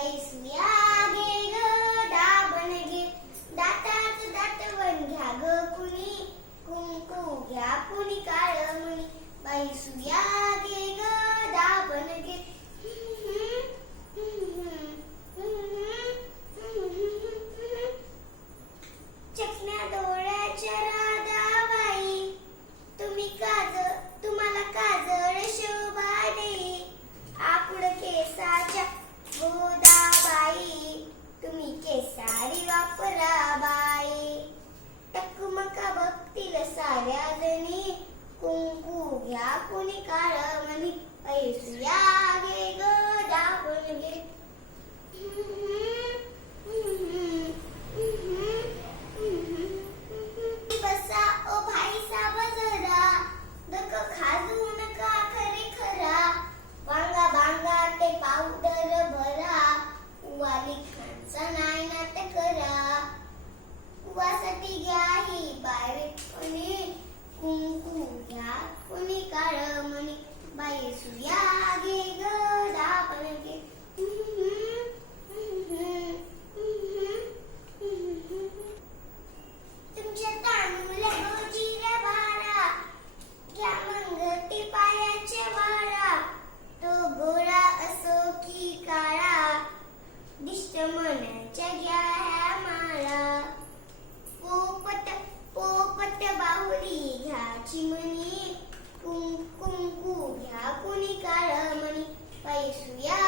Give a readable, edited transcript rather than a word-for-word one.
पैसुया घे ग दाबण घे दातात दातवण घ्या ग कुणी कुंकू घ्या कुणी काळमणी पैसुया घे ग दाबण घे चकण्या डोळ्याच्या राधाबाई तुम्हाला काजळ शोभा देई आकुड केसाच्या गोदाबाई तुम्ही केसारी वापरा बाई टकमका बघतील साऱ्या जणी कुंकू घ्या कुणी काळमणी पैसुया घे ग दाबण घे बसा ओ भाई साब जरा डोक खाजू नका खरे खरा वांगा बांगा ते पावडर भरा वाली खांचा नाही नाट करा कुवासाठी घ्या ही बाय कोणी कुंकू घ्या कोणी काळमणी बाई सुया घे ग दाबण घे तुमच्या तांदूळ गोजीर बारा घ्या मंगती पायाचे वारा तो गोरा असो की काळा दिष्ट मनाच्या घ्या ह्या माळा पोपट बाहुली घ्या चिमणी कुंकू घ्या कुणी काळमणी पैसुया